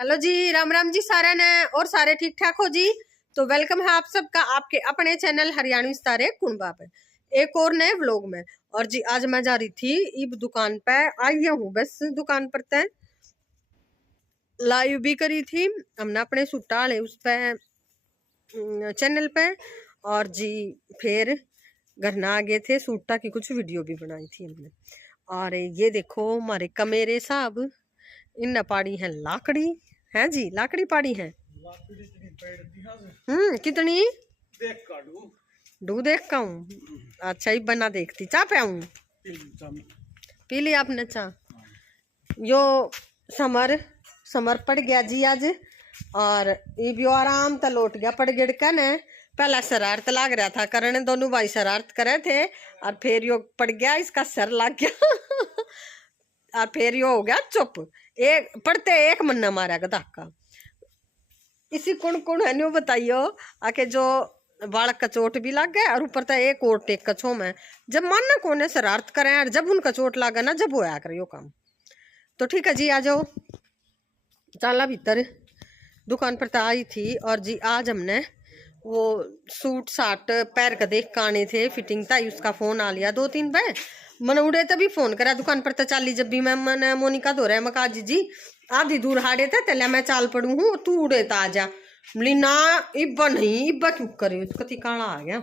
Hello जी, राम राम जी सारे ने और सारे ठीक ठाक हो जी। तो वेलकम है आप सबका आपके अपने चैनल हरियाणवी सितारे कुंबा पे एक और नए व्लॉग में। और जी आज मैं जा रही थी ईब दुकान पे, आई हूँ बस दुकान पर तय लाइव भी करी थी हमने अपने सूटा ले उस पे चैनल पे। और जी फिर घर ना आ गए थे, सूटा की कुछ वीडियो भी बनाई थी हमने। और ये देखो हमारे कमेरे साहब इन पाड़ी है लाकड़ी है जी, लाकड़ी पाड़ी है। कितनी डू देख का हूँ। अच्छा ही बना देखती चा पे आऊं पी ली आपने चा। यो समर समर पड़ गया जी आज। और ये भी आराम तो लौट गया पड़ गिड़ का ने। पहला शरारत लाग रहा था करने, दोनों भाई शरारत करे थे और फिर यो पड़ गया, इसका सर लग गया और फिर यो हो गया चुप। एक पढ़ते एक मन्ना मारा धक्का। इसी कुण कुण है न्यू बताइयो आके जो बालक का चोट भी लग गया और ऊपर तो एक और टेक कछो में जब मानना कोने शरारत करें और जब उनका चोट लगा ना जब होया कर यो काम। तो ठीक है जी, आ जाओ चाला भीतर। दुकान पर तो आई थी और जी आज हमने वो सूट साट पैर का देख के आने थे, फिटिंग था उसका फोन आ लिया 2-3 बार। मन उड़े तभी फोन करा दुकान पर तो चाली जब भी मैं मन मोनिका दो रहा मका जी आधी दूर हाड़े थे तेला मैं चाल पड़ू हूँ तू उड़े तो आ जा। बोली ना इब्बा नहीं, इब्बा क्यों करे कति काला आ गया।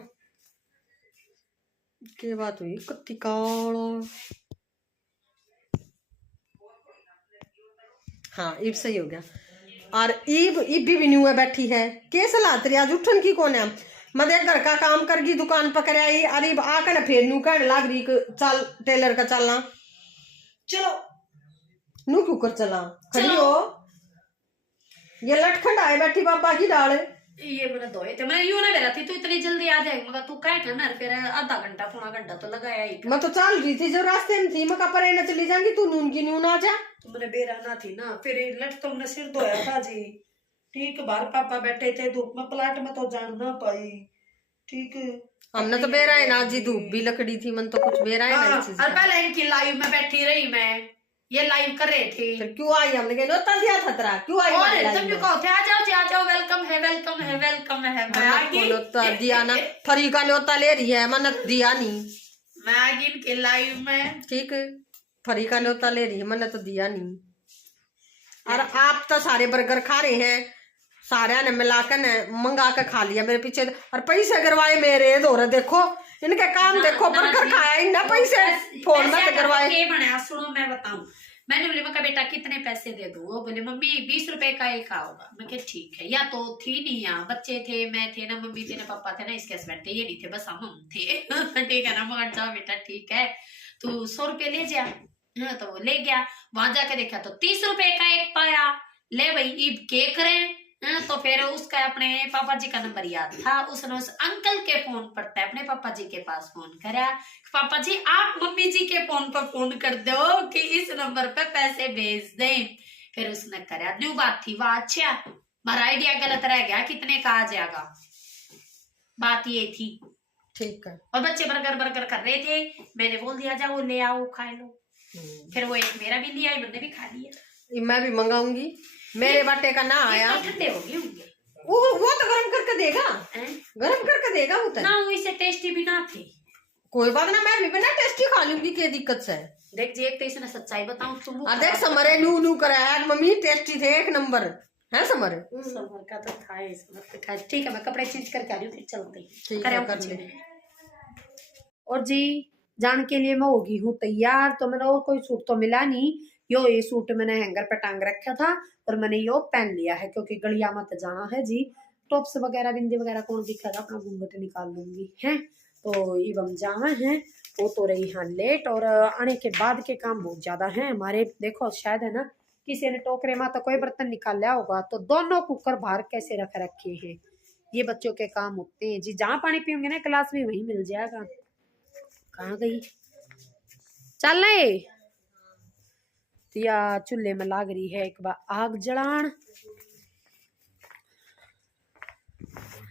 क्या बात हुई कति काला। हाँ इब सही हो गया। और ईब ईब भी न्यू है बैठी है के सलाह तेरी आज उठन की कौन है। मैं देख घर का काम करगी दुकान पकड़ आई अरे आकर फिर नू कहने लाग रही चल टेलर का चलना चलो नू क्यों कर चला खड़ी हो। ये लटखंड आए बैठी बाबा की डाल ये मैंने धोए थे, मैं यूं ना मेरा थी तो इतनी जल्दी आ जाएगी मगर तू कहे था ना फिर आधा घंटा पौना घंटा तो लगाया ही। मैं तो चल रही थी जो रास्ते में थी मैं कपड़े न चली जाएंगी तू नून की नून आ जा। तो मैंने बेरा ना थी ना फिर लट तो मैंने सिर धोया था जी। ठीक बाहर पापा बैठे थे धूप में प्लाट में तो जान ना पाई। ठीक हमने तो बेरा है ना जी, धूप भी लकड़ी थी मन तो कुछ बेरा है ना चीज। और पहले इनकी लाइव में बैठी रही मैं, ये लाइव कर रहे थे फिर क्यों आई हमने कहा नोता दिया था तेरा क्यों आई। और तुम जो कहो थे आ जाओ वेलकम है वेलकम है वेलकम है। मैं आ गई नोता दिया ना फरी का नोता ले रही है मन्नत दिया नहीं। मैं आ गई इनके लाइव में ठीक फरी का नोता ले रही है मन्नत तो दिया नहीं। और आप तो सारे बर्गर खा रहे हैं सारे ने मिलाकर ने मंगा के खा लिया मेरे पीछे और पैसे करवाए मेरे दो रहे देखो इनके काम देखो बर्गर खाया इन्हें पैसे फोन में करवाए। के बनाया सुनो मैं बताऊं। मैंने बोले मैं बेटा कितने पैसे दे दूं, वो बोले मम्मी 20 रुपए का एक होगा। मैं कहा ठीक है, या तो थी नहीं यहाँ बच्चे थे मैं थे ना मम्मी थे ना पापा थे ना इसके हस्बैंड थे, ये नहीं थे बस हम थे ठीक है ना। मगर जाओ बेटा ठीक है तू 100 रुपए ले जा। हाँ तो वो ले गया, वहां जाकर देखा तो 30 रुपए का एक पाया। ले भाई ईब के करें। तो फिर उसका अपने पापा जी का नंबर याद था, उसने उस अंकल के फोन पर अपने पापा जी के पास फोन करा। पापा जी आप मम्मी जी के फोन पर फोन कर दो कि इस नंबर पे पैसे भेज दें। फिर उसने करा, न्यू बात थी वाह अच्छा हमारा आइडिया गलत रह गया कितने का आ जाएगा, बात ये थी। ठीक है और बच्चे बर्गर बर्गर कर रहे थे, मैंने बोल दिया जाओ ले आओ खा लो। फिर वो एक मेरा भी लिया मैंने भी खा लिया। मैं भी मंगाऊंगी मेरे बाटे का ना आया। ठंडे हो गए होंगे वो तो गरम करके देगा गरम करके देगा वो तो ना, वो इसे टेस्टी भी ना थे। कोई बात ना मैं भी बिना टेस्टी खा लूंगी क्या दिक्कत से। देख जी एक तो इसने सच्चाई बताऊं तुम देख समरे नू नू कराया मम्मी टेस्टी थे एक नंबर है समर का तो था इसमें। ठीक है मैं कपड़े चेंज करके आ रही हूँ फिर चलते हैं। और जी जान के लिए मैं होगी हूँ तैयार, तो मैंने और कोई सूट तो मिला नहीं, ये सूट मैंने हैंगर पे टांग रखा था और मैंने यो पहन लिया है क्योंकि गलिया मत जाना है जी। टॉप्स वगैरह बिंदी वगैरह कौन दिखेगा, अपना घूंघट निकाल लूंगी है। तो ये हम जावा है वो तो रही हाँ लेट, और आने के बाद के काम बहुत ज्यादा है हमारे। देखो शायद है ना किसी ने टोकरे में तो कोई बर्तन निकाल लिया होगा, तो दोनों कुकर बाहर कैसे रख रखे हैं, ये बच्चों के काम होते हैं जी। जहाँ पानी पियोगे ना गिलास भी वहीं मिल जाएगा। कहाँ गई चल रहे तिया चूल्हे में लाग रही है एक बार आग जलान।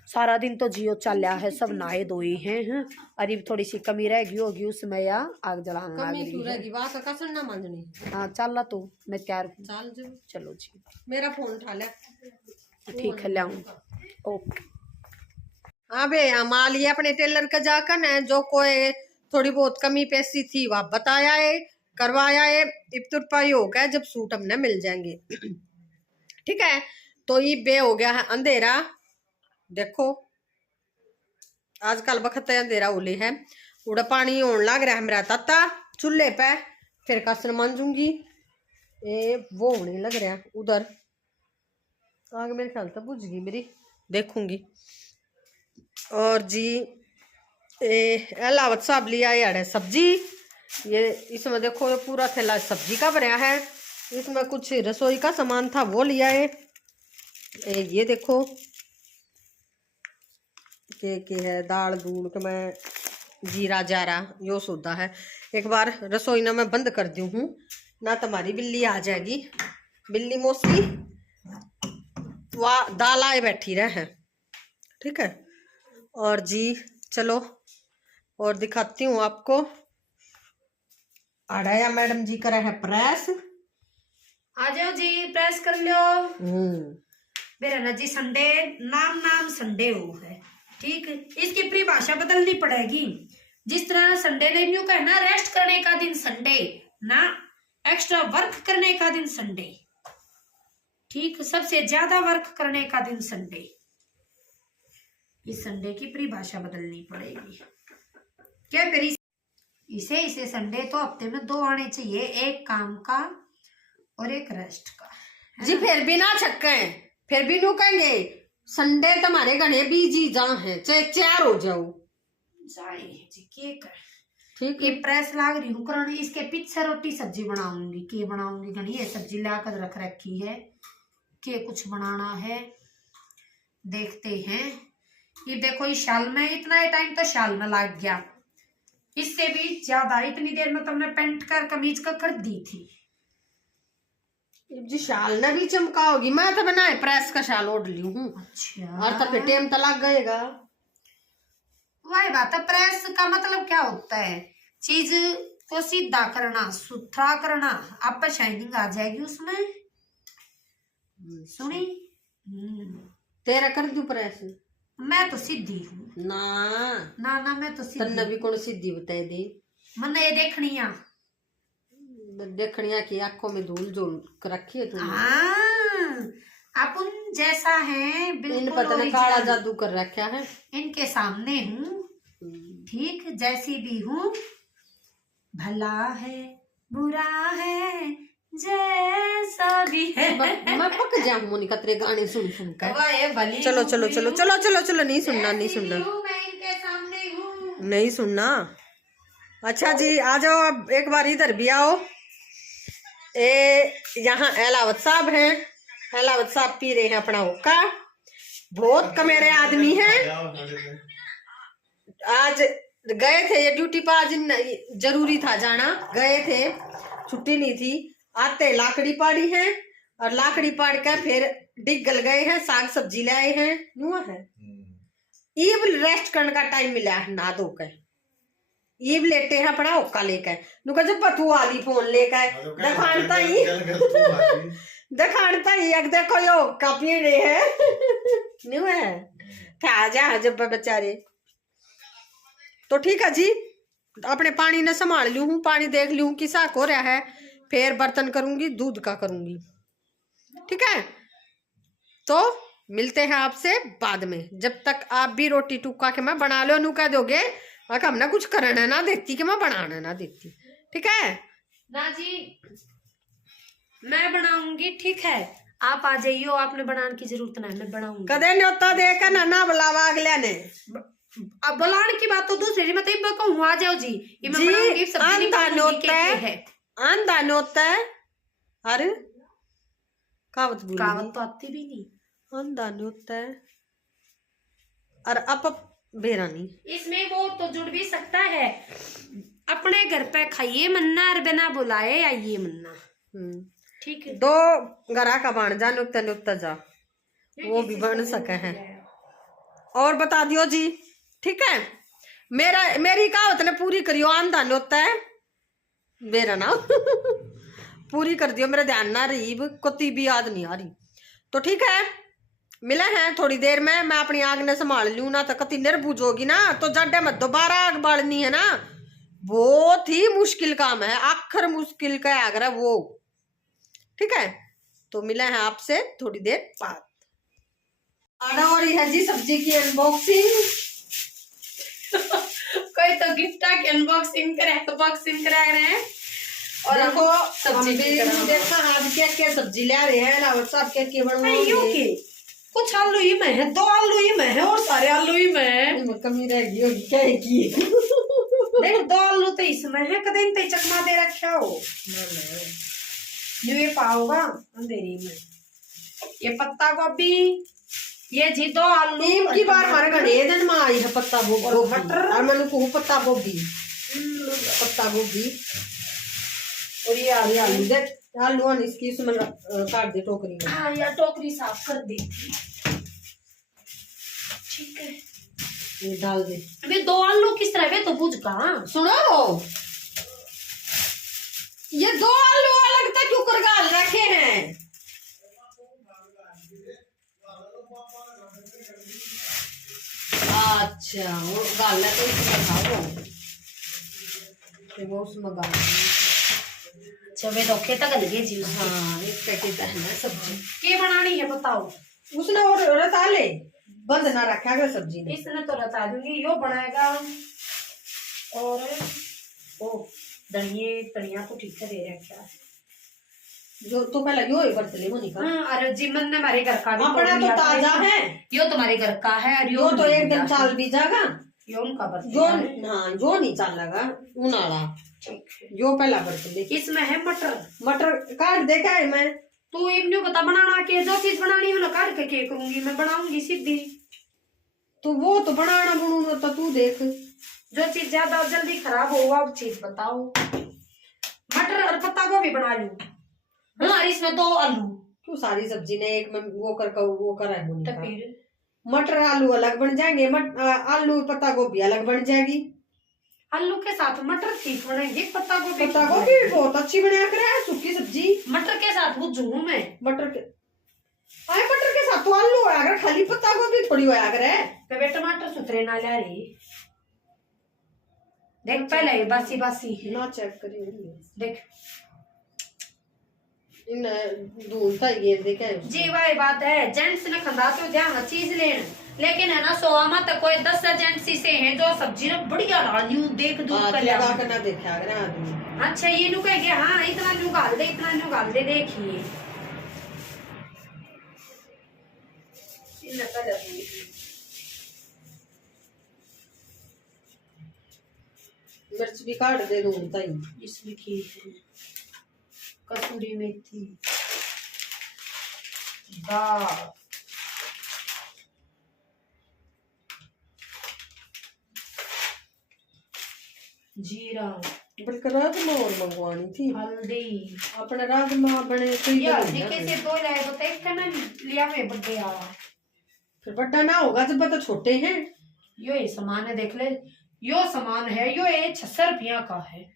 सारा दिन तो जियो चल है, सब नहाए धोए हैं। अरे थोड़ी सी कमी रहेगी होगी उसमें, या आग जलाने लग रही है। हाँ चल तो मैं तैयार हूँ। चलो जी, मेरा फोन उठा ले। ठीक है, लाऊं। ओके। अबे माल ये अपने टेलर का जाकर न, जो कोई थोड़ी बहुत कमी पेशी थी वह बताया है, करवाया है। इब तुरपाई हो गया, जब सूट हमने मिल जाएंगे। ठीक है, तो ये बे हो गया है अंधेरा। देखो आजकल बखत अंधेरा होली है, उड़ा पानी होने लग रहा है मेरा तत्ता चूल्हे पे। फिर कसर मांजूंगी। ए वो होने लग रहा है उधर, आग मेरे ख्याल तक बुझ गई मेरी, देखूंगी। और जी अलावत साहब लिया है सब्जी। ये इसमें देखो ये पूरा थैला सब्जी का भरा है। इसमें कुछ रसोई का सामान था वो लिया है। ये देखो के है दाल दूल के मैं जीरा जारा यो सौदा है। एक बार रसोई ना मैं बंद कर दी हूँ ना, तुम्हारी बिल्ली आ जाएगी। बिल्ली मौसी वह दाल आए बैठी रहे हैं। ठीक है, और जी चलो और दिखाती हूँ आपको। आड़ाया मैडम जी करे है प्रेस। आ जाओ जी, प्रेस कर लो। मेरा ना जी संडे नाम संडे हो है। ठीक, इसकी परिभाषा बदलनी पड़ेगी। जिस तरह संडे ने न्यू कहना रेस्ट करने का दिन संडे, ना एक्स्ट्रा वर्क करने का दिन संडे। ठीक, सबसे ज्यादा वर्क करने का दिन संडे। इस संडे की परिभाषा बदलनी पड़ेगी क्या? फिर इसे संडे तो हफ्ते में 2 आने चाहिए, एक काम का और एक रेस्ट का। जी फिर भी ना छक्के, फिर भी नू कहेंगे संडे तुम्हारे घने बीजी जा है, चाहे 4 हो जाओ जाए जी के कर। ठीक ये प्रेस लाग रही हूँ करने। इसके पीछे रोटी सब्जी बनाऊंगी। के बनाऊंगी घनी ये सब्जी लाकर रख रखी है, के कुछ बनाना है देखते हैं। ये देखो इस शाल में इतना ही टाइम तो शाल में लग गया, इससे भी ज्यादा। इतनी देर में तुमने पेंट कर कमीज का कर दी थी। जी शाल ना भी चमका होगी, मैं तो बनाए प्रेस का शाल ओढ़ ली हूँ। अच्छा, और तो फिर टाइम तो लग गएगा। वही बात है, प्रेस का मतलब क्या होता है? चीज को सीधा करना, सुथरा करना, आप पर शाइनिंग आ जाएगी उसमें। सुनी? तेरा कर दूं प्रेस? मैं तो सीधी हूँ ना मैं तो सीधी। तन्ने भी कौन सीधी बता दे। मन ये देखनिया की आंखों में धूल झोल रखी है तूने। अपन जैसा है बिल्कुल, इन पता नहीं काला जादू कर रखा है। इनके सामने हूँ ठीक, जैसी भी हूँ। भला है बुरा है जैसा भी है। मैं पक जाऊं मोनिका तेरे गाने सुन कर। चलो नहीं सुनना मैं इनके सामने हूँ। नहीं सुनना। अच्छा जी आ जाओ, अब एक बार इधर भी आओ। यहाँ अलावत साहब हैं। अलावत साहब पी रहे हैं अपना हुक्का। बहुत कमेरे आदमी हैं। आज गए थे ये ड्यूटी पर, आज जरूरी था जाना, गए थे, छुट्टी नहीं थी। आते लाकड़ी पाड़ी है और लाकड़ी पाड़ कर फिर डिगल गए हैं, साग सब्जी लाए हैं। नुआ है ईब रेस्ट करने का टाइम मिला है, ना धो कर ईब लेटे हैं अपना हुक्का लेकर। नुका जब पथू वाली फोन लेकर दिखानता ही देखो यो कापी रहे है। न्यू है खा जा जब बेचारे। तो ठीक है जी, अपने पानी ने संभाल लू हूँ, पानी देख लू हूँ किसा हो रहा है, फिर बर्तन करूंगी, दूध का करूंगी। ठीक है, तो मिलते हैं आपसे बाद में। जब तक आप भी रोटी टुक्का के मैं बना लो, नू कह दोगे हमने कुछ करना ना देती कि मैं बनाना ना देती। ठीक है ना जी, मैं बनाऊंगी। ठीक है, आप आ जाइयो, आपने बनाने की जरूरत नहीं, मैं बनाऊंगी। कदे न्योता देकर ना बुलावा अगले ने। अब बुलाने की बात तो दूसरी, मैं तो कहूँ आ जाओ जी। आंदा नोता है। अरे कहावत तो आती भी नहीं। आंदा नोता है और अब बेरा नहीं। इसमें वो तो जुड़ भी सकता है, अपने घर पे खाइए मन्ना और बिना बुलाए आइए मन्ना। ठीक है, 2 घरा का बन जा नुकता जा, वो भी बन सके है। और बता दियो जी, ठीक है। मेरी कहावत ने पूरी करियो, आंधान होता है मेरा नाम पूरी कर दियो, मेरे ध्यान ना रही, कोती भी याद नहीं आ रही। तो ठीक है, मिले हैं थोड़ी देर में। मैं अपनी आग ने संभाल लूँ ना, तो कति निर्बुझ होगी ना, तो जाडे मत दोबारा आग बालनी है ना, बहुत ही मुश्किल काम है, आखिर मुश्किल का आगरा वो, ठीक है। तो मिले हैं आपसे थोड़ी देर बाद। और है जी सब्जी की अनबॉक्सिंग कोई तो गिफ्ट की अनबॉक्सिंग करे तो बॉक्सिंग करा रहे हैं। और देखो सब्जी देखा आज क्या सब्जी ले रहे हैं, लावत साहब क्या बनवाओगे। कुछ आलू ही में है, 2 आलू ही में है, और सारे आलू ही में है। कमी रहेगी होगी क्या की देख 2 आलू तो इसमें है, कदम तो चकमा दे रखा हो ये पाओगा अंधेरी में। ये पत्ता गोभी, ये जी 2 आलू की बार हमारे घर ये दिन में आई है पत्ता गोभी, मटर और मैंने को पत्ता गोभी और ये आलू देख, आलू इसकी इसमें काट दे टोकरी में। हाँ यार टोकरी साफ कर दी, ठीक है। ये डाल दे। अबे 2 आलू किस तरह वे तो बुझ का सुनो, ये 2 आलू अलग तक क्यों कर गाल रखे हैं। अच्छा वो गाल है तो इसमें खाओ, वो उसमें गाल वे धोखे तक लगे जी। हाँ एक पैकेट है ना सब्जी के बनानी है बताओ। उसने और रता ले बंद ना रखा है सब्जी ने, इसने तो रता दूंगी, यो बनाएगा। और ओ धनिया तो ठीक है दे रखा है, जो तो पहले यो ही बरत ले मोनिका। अरे जीवन ने हमारे घर का भी अपना तो ताजा है, यो तुम्हारे घर का है, और यो तो एकदम चाल भी जागा, यो उनका बर्तन जो हाँ जो नहीं चाल लगा उनाला, जो पहला बर्तन देख। इसमें है मटर काट देखा है मैं, तू इन्हें बता बनाना के, जो चीज बनानी है ना काट के करूंगी मैं, बनाऊंगी सीधी। तो वो तो बनाना बनूंगा तो तू देख, जो चीज ज्यादा जल्दी खराब हो वो चीज बताओ। मटर और पत्ता गोभी बना लूं, हमारी इसमें 2 आलू। क्यों सारी सब्जी ने एक में वो कर है तो फिर मटर आलू अलग बन जाएंगे, आलू पत्ता गोभी अलग बन जाएगी। आलू के साथ मटर ठीक बनेगी, पत्ता गोभी बहुत अच्छी बना कर है सूखी सब्जी। मटर के साथ बुझू मैं, मटर के साथ तो आलू होया, खाली पत्ता गोभी थोड़ी होया करे। तो वे टमाटर सुथरे ना ला रही, देख पहले बासी ना चेक करिए देख इन दूध ये देखे जी। वही बात है, जेंट्स ने खंदा तो ध्यान चीज लेन, लेकिन है ना 100 में तो कोई 10 जेंट्स से हैं जो सब्जी ने बढ़िया डाली देख दूध कर लगा के ना देखा अगर आदमी। अच्छा ये नु कह गया हाँ इतना नु गाल दे, इतना नु गाल दे, देखिए मिर्च भी काट दे दूं ताई। इसमें की है कसूरी मेथी, दाल, जीरा, बल्कि राजमा और मंगवानी थी, हल्दी अपने राजमा बने तो यार कैसे 2 लाए बताइए कहना लिया मैं बर्थडे आवा, फिर बड़ा ना होगा जब तो छोटे हैं। यो ये सामान है देख ले, यो सामान है, यो ये 600 रुपया का है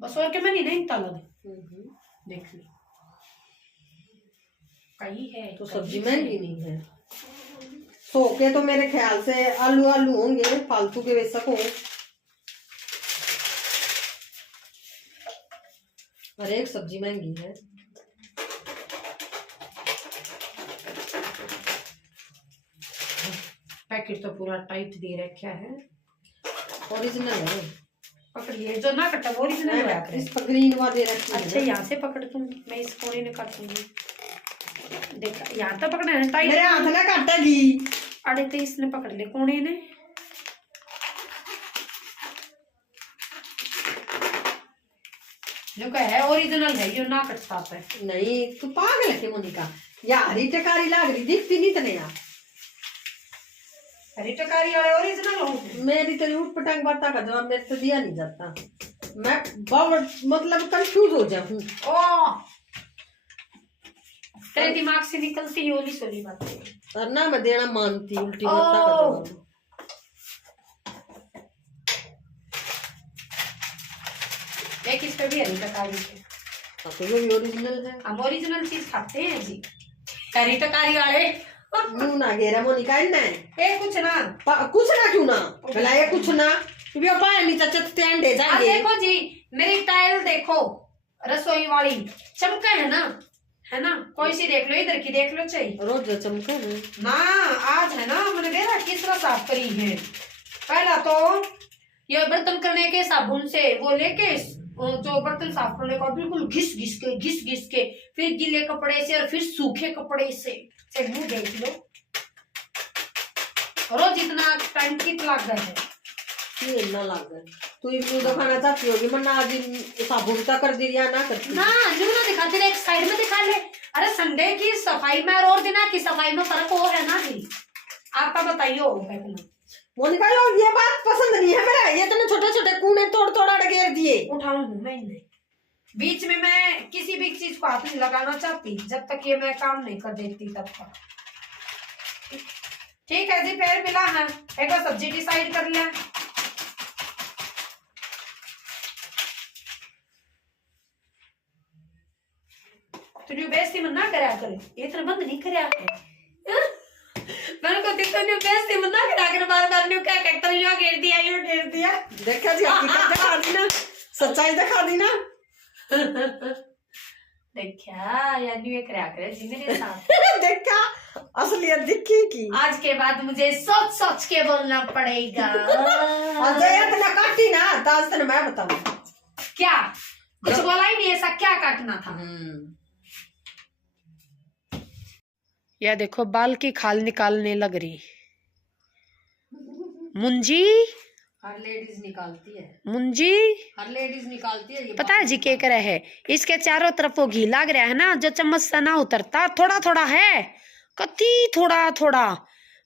बस, और के मैंने नहीं ताला देख ले कहीं है। तो सब्जी महंगी नहीं है, 100 के तो मेरे ख्याल से आलू होंगे फालतू के वैसा को, हर एक सब्जी महंगी है। पैकेट तो पूरा टाइट दे रखा है, ओरिजिनल है, पकड़िए जो ना कटा वो ओरिजिनल है, इस पर ग्रीन वा दे रखी है। अच्छा यहाँ से पकड़ तुम, मैं इस कोने में काटूंगी, देखा यहाँ तो पकड़ा है टाइट, मेरे हाथ ना काटेगी। अरे तो इसने पकड़ ले कोने ने, जो है ओरिजिनल है, यो ना कट पाता है। नहीं तू पागल है मोनिका, यार हरी टकारी लाग रही दिखती नहीं तने यार, हरी टकारी वाले ओरिजिनल हो। मेरी तो उठ पटांग बाता का जवाब मेरे तो दिया नहीं जाता, मैं बहुत मतलब कंफ्यूज हो जाऊं। ओ तेरे दिमाग से निकलती है ओली सोली बातें। करना मैं देना मानती उल्टी ओ। मत कर। एक इस पे भी हरी टकारी है। तो ये भी ओरिजिनल है। हम ओरिजिनल चीज खाते हैं जी। हरी टकारी वाले मुंह ना घेरा मोनी का ना ए कुछ ना कुछ ना क्यों ना भला ये कुछ ना भी पाए नहीं चाचा स्टैंड दे जाएंगे। देखो जी मेरी टाइल देखो रसोई वाली चमका है ना कोई सी देख लो, इधर की देख लो चाहिए रोज चमका है ना। आज है ना मैंने देखा किस तरह साफ करी है। पहला तो ये बर्तन करने के साबुन से वो लेके जो बर्तन साफ करने का बिल्कुल घिस घिस के फिर गीले कपड़े से और फिर सूखे कपड़े से मुंह देख लो। रोज इतना टाइम कितना लग गया है ये ना लग गया। तू इवनिंग तो खाना चाहती होगी मन्ना आज साबुन का कर दी या ना करती ना न्यू ना दिखाते एक साइड में दिखा ले। अरे संडे की सफाई में और दिना की सफाई में फर्क हो है ना जी। आपका बताइए मोनिका ये बात पसंद नहीं है मेरा। ये तो छोटे छोटे कूने तोड़ घेर दिए उठाऊं मैं नहीं। बीच में मैं किसी भी चीज को हाथ नहीं लगाना चाहती जब तक ये मैं काम नहीं कर देती तब तक। ठीक है जी फिर मिला है एक बार सब्जी डिसाइड कर लिया। तो बेइज्जती मत ना करा करे ये तो बंद नहीं करा मैंने को तो न्यू बेइज्जती मत ना करा कर बार न्यू क्या कहता यो घेर दिया देखा जी हकीकत दिखा दी ना सच्चाई दिखा दी ना। देखा यार न्यू करा करे जी मेरे साथ देखा असलियत दिखी की। आज के बाद मुझे सोच के बोलना पड़ेगा। अजय ना काटी ना ताज तने मैं बताऊं क्या कुछ बोला ही नहीं ऐसा क्या काटना था। यह देखो बाल की खाल निकालने लग रही मुंजी। हर लेडीज निकालती है मुंजी हर लेडीज निकालती है। पता है जी क्या करे है इसके चारों तरफ वो घी लग रहा है ना जो चम्मच से ना उतरता थोड़ा थोड़ा है कति थोड़ा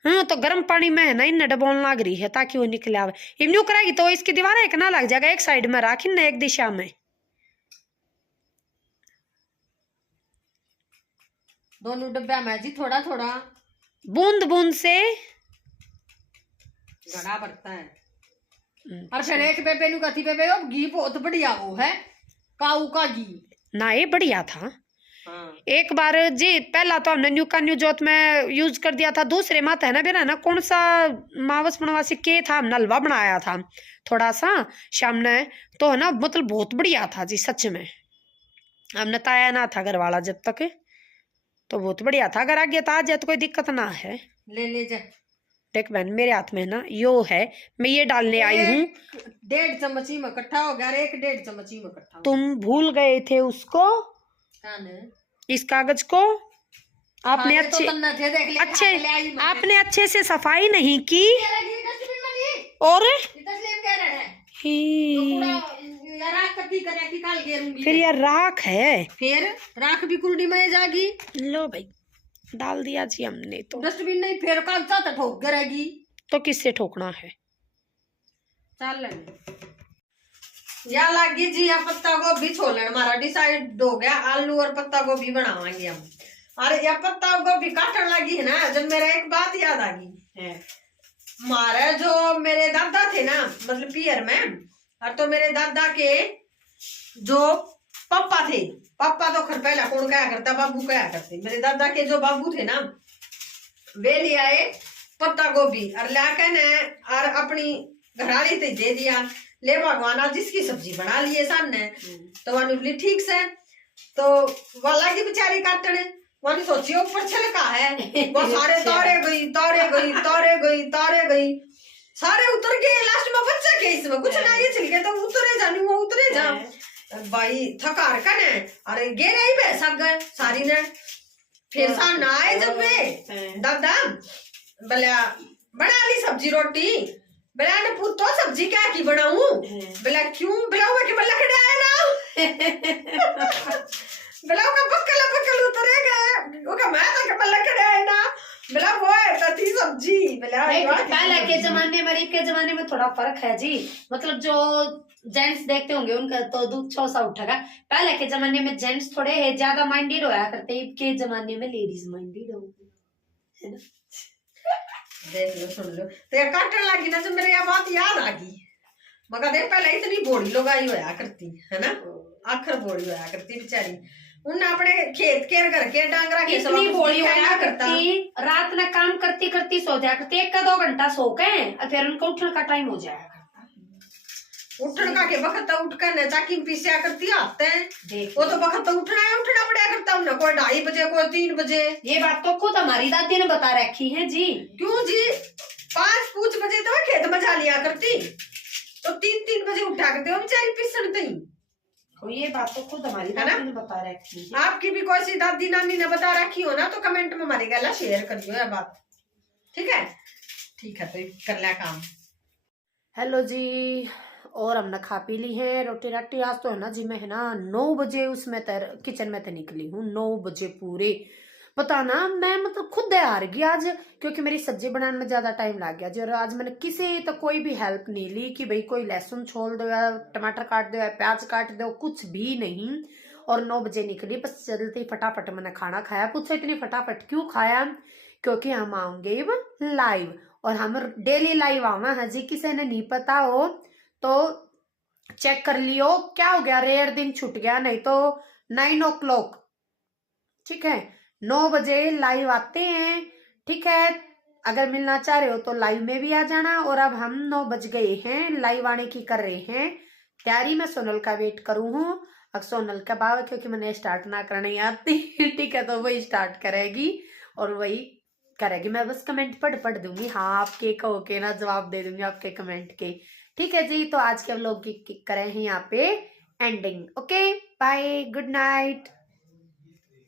हाँ तो गर्म पानी में है ना इन डबोल लग रही है ताकि वो निकले आवे। इवन्यू करेगी तो इसकी दीवार एक ना लग जाएगा एक साइड में राखी ना एक दिशा में दोनों डब्बा में जी थोड़ा थोड़ा बूंद बूंद से घड़ा बढ़ता है। और फिर एक बेबे नु कथी बेबे वो घी बहुत बढ़िया वो है काऊ का घी ना ये बढ़िया था। हाँ। एक बार जी पहला तो हमने न्यू का न्यू जोत में यूज कर दिया था दूसरे माता है ना बेरा ना कौन सा मावस बनवासी के था हमने हलवा बनाया था थोड़ा सा शाम ने तो है ना मतलब बहुत बढ़िया था जी सच में। हमने ताया ना था घर वाला जब तक तो बहुत बढ़िया था। अगर आ गया तो आ जाए तो कोई दिक्कत ना है। ले जा देख बहन मेरे हाथ में ना यो है मैं ये डालने आई हूँ 1.5 चम्मच में इकट्ठा हो गया 1.5 चम्मच में इकट्ठा। तुम भूल गए थे उसको इस कागज को आपने अच्छे आपने अच्छे से सफाई नहीं की और फिर यार राख है फिर राख भी कुर्डी में जाएगी। लो भाई डाल दिया जी हमने तो डस्टबिन नहीं फिर कागजा तो ठोक गिरेगी तो किससे ठोकना है। चल या लगी जी या पत्ता गोभी छोलन हमारा डिसाइड हो गया आलू और पत्ता गोभी बनावांगे हम। अरे या पत्ता गोभी काटने लगी है ना जब मेरा एक बात याद आ गई है। हमारे जो मेरे दादा थे ना मतलब पियर में और तो मेरे दादा के जो पापा थे पापा तो खर पहला कौन क्या करता बाबू क्या करते मेरे दादा के जो बाबू थे ना वे ले आए पत्ता गोभी और लाके ने और अपनी घराली ते दे दिया ले भगवान आज जिसकी सब्जी बना लिए सामने तो वानी बोली ठीक से तो वाला की बेचारी काटने वानी सोची ऊपर छलका है वो सारे तारे गई सारे उतर गए लास्ट में बच्चा के इसमें कुछ ना ये चल गया तो उतरे जानी वो उतरे जा भाई थकार का ने अरे गे रही बे सब गए सारी ने फिर सामने आए जब वे दादा भला बना ली सब्जी रोटी बेला ने पूछो सब्जी क्या की बनाऊं बेला क्यों बेला हुआ कि बल्ला खड़े आए ना बेला का पक्कल उतरेगा वो का मैं तो बल्ला खड़े आए ना बेला वो है तती सब्जी बेला पहले के जमाने में के जमाने में थोड़ा फर्क है जी मतलब जो जेंट्स देखते होंगे उनका तो दूध छोसा उठेगा। पहले के जमाने में जेंट्स थोड़े ज्यादा माइंडेड होया करते के जमाने में लेडीज माइंडेड होंगे देख लो सुन लो तो काटने लगी ना, जो मेरे यहाँ बात याद आ गई। मगर देख पहले इतनी बोड़ी लोग आई होया करती है ना, आखिर बोड़ी होया करती बेचारी, उन अपने खेत केर करके डांगरा के इतनी बोली होया करती, रात में काम करती करती सो जाया करती, 1 का 2 घंटा सो के फिर उनको उठने का टाइम हो जाया करता। उठने का के वक्त उठ कर न चाकी पीसिया करती आते हैं, वो तो वक्त उठना पड़ा करता उन्हें, कोई 2:30 बजे कोई 3 बजे। ये बात तो खुद हमारी दादी ने बता रखी है जी। क्यों जी? 5 बजे तो खेत में जा लिया करती, तो 3 बजे उठा करते वो बेचारी पिसण थी। तो ये बात तो खुद हमारी दादी ने बता रखी है। आपकी भी कोई सी दादी नानी ने बता रखी हो ना तो कमेंट में हमारी गला शेयर करियो ये बात, ठीक है? ठीक है, तो कर लिया काम। हेलो जी, और हमने खा पी ली है रोटी राटी। आज तो है ना जी, मैं है ना 9 बजे उसमें किचन में निकली हूँ, 9 बजे पूरे। पता ना मैं मतलब खुद हार गई आज, क्योंकि मेरी सब्जी बनाने में ज्यादा टाइम लग गया जी। और आज मैंने किसी तो कोई भी हेल्प नहीं ली कि भाई कोई लहसुन छोल दो या टमाटर काट दो या प्याज काट दो, कुछ भी नहीं। और 9 बजे निकली, बस जल्दी फटाफट मैंने खाना खाया। पूछो इतनी फटाफट क्यों खाया? क्योंकि हम आएंगे लाइव, और हम डेली लाइव आवा है जी। किसी ने नहीं पता हो तो चेक कर लियो, क्या हो गया, रेयर दिन छूट गया, नहीं तो 9 o'clock, ठीक है, 9 बजे लाइव आते हैं, ठीक है? अगर मिलना चाह रहे हो तो लाइव में भी आ जाना। और अब हम 9 बज गए हैं, लाइव आने की कर रहे हैं तैयारी। मैं सोनल का वेट करूँ हूँ, अब सोनल का बाव, क्योंकि मैंने स्टार्ट ना करने आती ठीक है, तो वही स्टार्ट करेगी और वही करेगी। मैं बस कमेंट पढ़ दूंगी, हाँ आपके कहो के ना जवाब दे दूंगी आपके कमेंट के, ठीक है जी? तो आज के व्लॉग की करें हैं यहाँ पे ending. Okay, bye, good night.